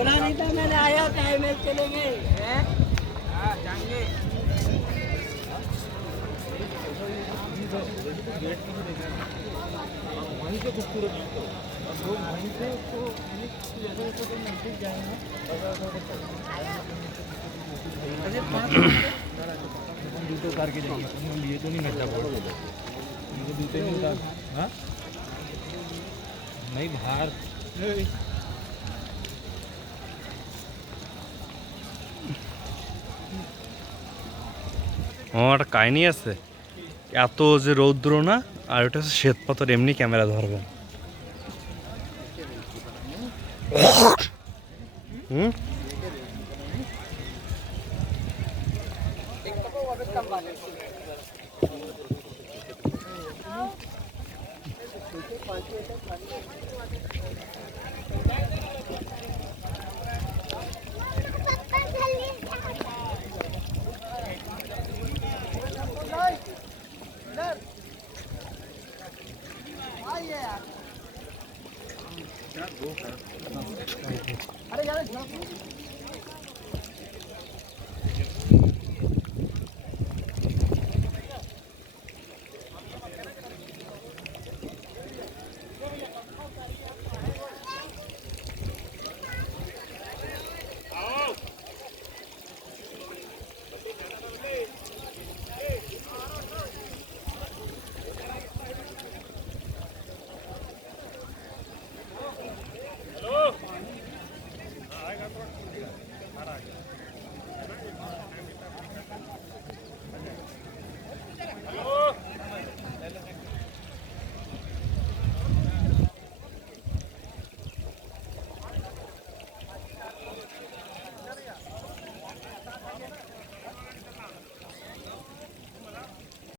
बोला नहीं था मैंने आया टाइम में चलेंगे जाएंगे वहीं से खूबसूरत लोग वहीं से उसको जैसे जैसे तो नजदीक जाएंगे जूते उतार के जाएंगे लिए तो नहीं घंटा पड़ा मुझे जूते नहीं उतार हाँ नहीं बाहर আমার একটা কাহিনী আছে এত যে রৌদ্র না আর ওটা হচ্ছে শ্বেত পাথর এমনি ক্যামেরা ধরবে হুম अरे यार